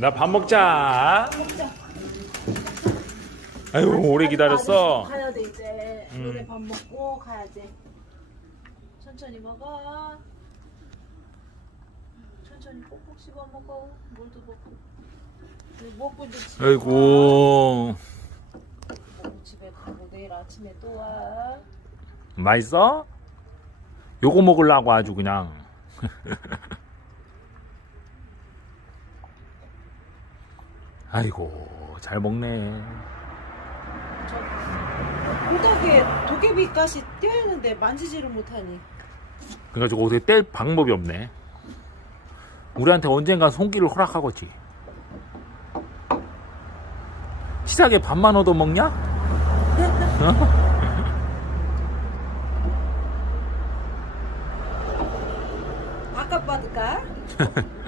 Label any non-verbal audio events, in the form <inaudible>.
나밥 먹자. 아유 오래 기다렸어. 가야 돼 이제. 음. 너네 밥 먹고 가야지. 천천히 먹어. 천천히 꼭꼭 씹어 먹어. 물도 먹고. 먹고 이제 집에 아이고 가. 먹고 집에 가고 내일 아침에 또 와. 맛있어? 요거 먹으려고 아주 그냥. <laughs> 아이고 잘 먹네. 저 바닥에 도깨비 가시 떼었는데 만지지를 못하니. 그래가지고 어떻게 뗄 방법이 없네. 우리한테 언젠가 손길을 허락하겠지. 시작에 밥만 얻어 먹냐? <laughs> 바깥 받을까? <laughs>